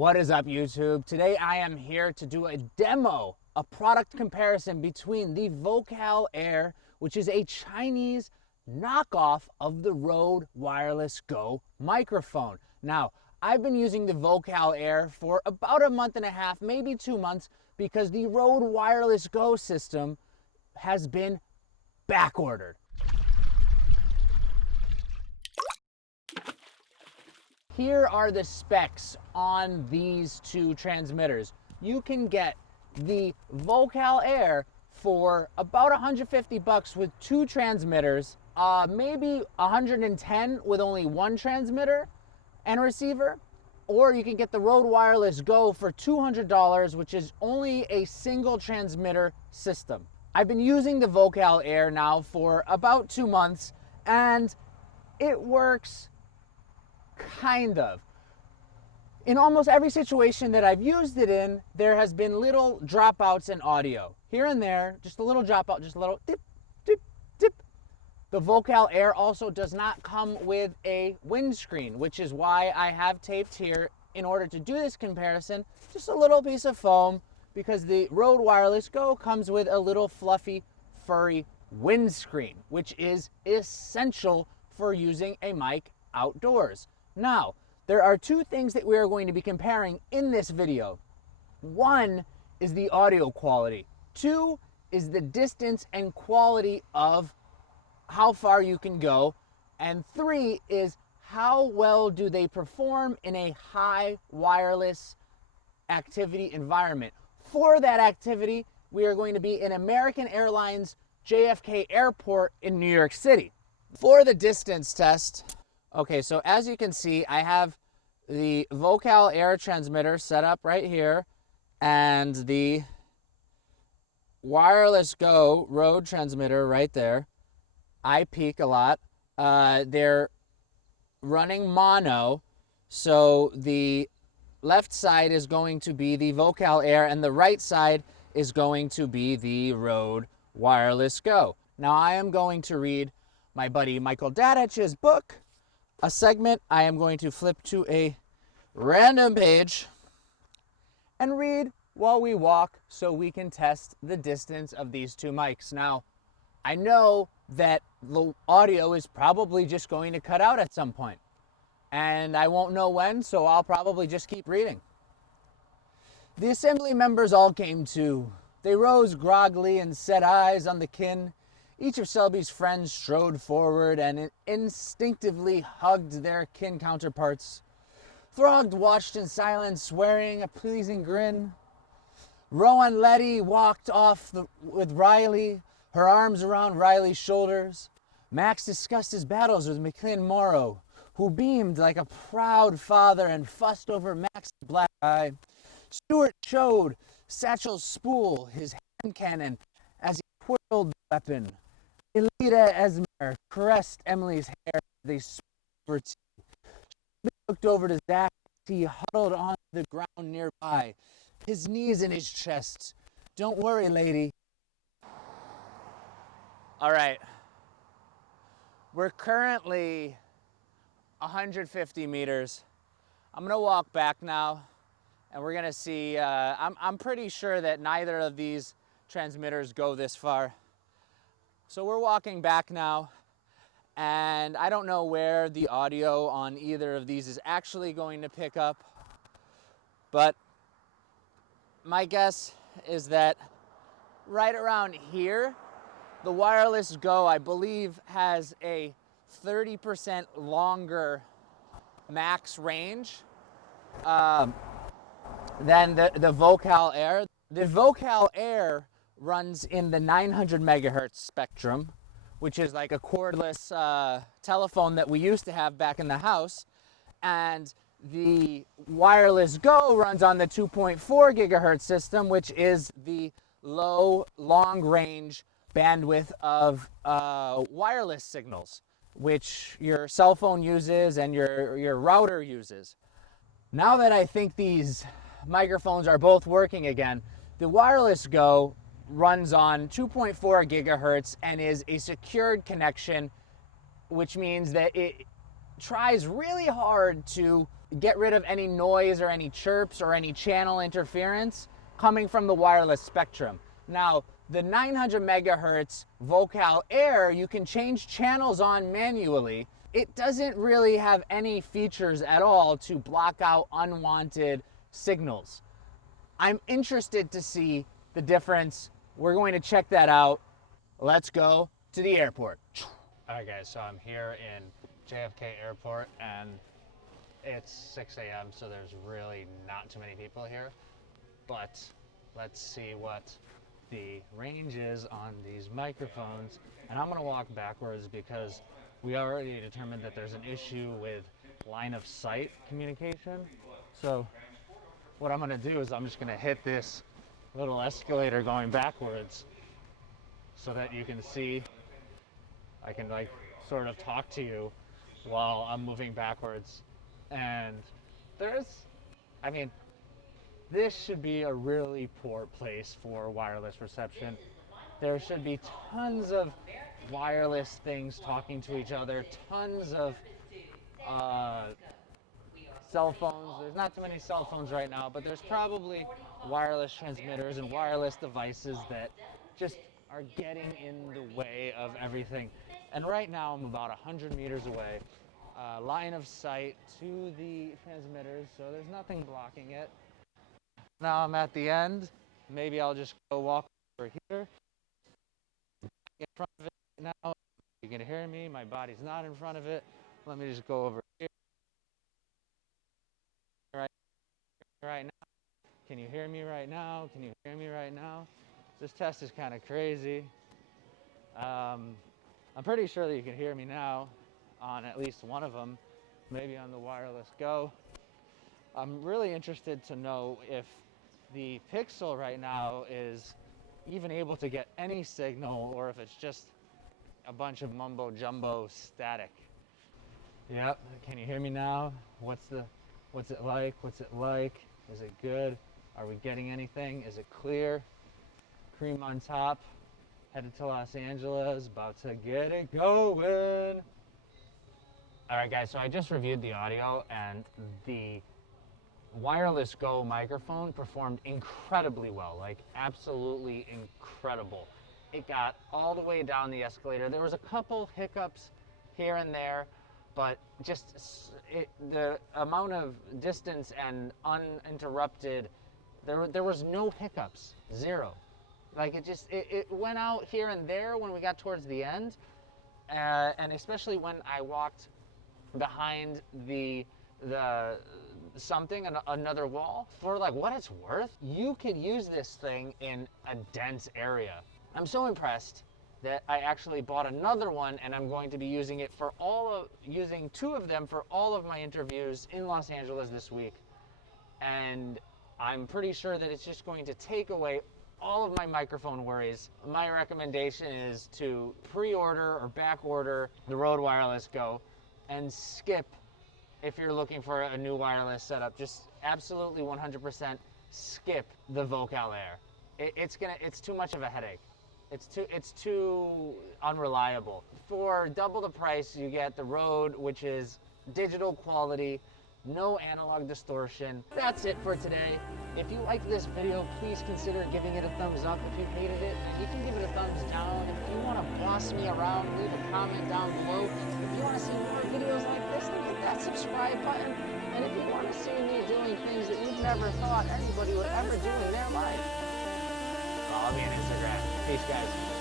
What is up, YouTube? Today I am here to do a demo, a product comparison between the VOCAIL Air, which is a Chinese knockoff of the Røde Wireless Go microphone. Now, I've been using the VOCAIL Air for about a month and a half, maybe 2 months, because the Røde Wireless Go system has been back-ordered. Here are the specs on these two transmitters. You can get the VOCAIL Air for about 150 bucks with 2 transmitters, maybe 110 with only 1 transmitter and receiver, or you can get the Røde Wireless Go for $200, which is only a single transmitter system. I've been using the VOCAIL Air now for about 2 months, and it works kind of. In almost every situation that I've used it in, there has been little dropouts in audio. Here and there, just a little dropout, just a little dip, dip, dip. The VOCAIL Air also does not come with a windscreen, which is why I have taped here, in order to do this comparison, just a little piece of foam, because the Røde Wireless Go comes with a little fluffy, furry windscreen, which is essential for using a mic outdoors. Now, there are 2 things that we are going to be comparing in this video. 1 is the audio quality. 2 is the distance and quality of how far you can go. And 3 is how well do they perform in a high wireless activity environment. For that activity, we are going to be in American Airlines JFK Airport in New York City. For the distance test, okay, so as you can see, I have the VOCAIL Air transmitter set up right here, and the Wireless Go Røde transmitter right there. I peak a lot. They're running mono, so the left side is going to be the VOCAIL Air, and the right side is going to be the Røde Wireless Go. Now, I am going to read my buddy Michael Dadich's book, a segment. I am going to flip to a random page and read while we walk so we can test the distance of these 2 mics. Now, I know that the audio is probably just going to cut out at some point, and I won't know when, so I'll probably just keep reading. The assembly members all came to. They rose groggily and set eyes on the kin. Each of Selby's friends strode forward and instinctively hugged their kin counterparts. Throgg watched in silence, wearing a pleasing grin. Rowan Letty walked off with Riley, her arms around Riley's shoulders. Max discussed his battles with McLean Morrow, who beamed like a proud father and fussed over Max's black eye. Stuart showed Satchel's spool, his hand cannon, as he twirled the weapon. Elita Esmer caressed Emily's hair. They spoke over tea. She looked over to Zach as he huddled on the ground nearby, his knees in his chest. Don't worry, lady. All right. We're currently 150 meters. I'm going to walk back now, and we're going to see. I'm pretty sure that neither of these transmitters go this far. So we're walking back now, and I don't know where the audio on either of these is actually going to pick up, but my guess is that right around here, the Wireless Go, I believe, has a 30% longer max range than the VOCAIL Air. The VOCAIL Air runs in the 900 megahertz spectrum, which is like a cordless telephone that we used to have back in the house. And the Wireless Go runs on the 2.4 gigahertz system, which is the low, long-range bandwidth of wireless signals, which your cell phone uses and your router uses. Now that I think these microphones are both working again, the Wireless Go runs on 2.4 gigahertz and is a secured connection, which means that tries really hard to get rid of any noise or any chirps or any channel interference coming from the wireless spectrum. Now, the 900 megahertz VOCAIL Air, you can change channels on manually. It doesn't really have any features at all to block out unwanted signals. I'm interested to see the difference. We're going to check that out. Let's go to the airport. All right, guys, so I'm here in JFK Airport, and it's 6 a.m., so there's really not too many people here. But let's see what the range is on these microphones. And I'm gonna walk backwards because we already determined that there's an issue with line of sight communication. So what I'm gonna do is I'm just gonna hit this little escalator going backwards so that you can see, I can like sort of talk to you while I'm moving backwards. And I mean, this should be a really poor place for wireless reception. There should be tons of wireless things talking to each other, tons of cell phones. There's not too many cell phones right now, but there's probably wireless transmitters and wireless devices that just are getting in the way of everything. And right now I'm about 100 meters away, line of sight to the transmitters, so there's nothing blocking it. Now I'm at the end. Maybe I'll just go walk over here. In front of it now. You can hear me. My body's not in front of it. Let me just go over here. Right now. Can you hear me right now? Can you hear me right now? This test is kind of crazy. I'm pretty sure that you can hear me now on at least one of them, maybe on the Wireless Go. I'm really interested to know if the Pixel right now is even able to get any signal, or if it's just a bunch of mumbo jumbo static. Yep, can you hear me now? What's it like? What's it like? Is it good? Are we getting anything? Is it clear? Cream on top. Headed to Los Angeles, about to get it going. All right, guys, so I just reviewed the audio, and the Wireless Go microphone performed incredibly well, like absolutely incredible. It got all the way down the escalator. There was a couple hiccups here and there, but just the amount of distance and uninterrupted, there was no hiccups, zero. Like it went out here and there when we got towards the end, and especially when I walked behind another wall. For like what it's worth, you could use this thing in a dense area. I'm so impressed that I actually bought another one, and I'm going to be using it for using two of them for all of my interviews in Los Angeles this week. And I'm pretty sure that it's just going to take away all of my microphone worries. My recommendation is to pre-order or back order the Røde Wireless Go and skip, if you're looking for a new wireless setup, just absolutely 100% skip the VOCAIL Air. It's too much of a headache. It's too unreliable. For double the price, you get the Røde, which is digital quality, no analog distortion. That's it for today. If you liked this video, please consider giving it a thumbs up. If you hated it, you can give it a thumbs down. If you want to boss me around, leave a comment down below. If you want to see more videos like this, then hit that subscribe button. And if you want to see me doing things that you've never thought anybody would ever do in their life, follow me on Instagram. Peace, guys.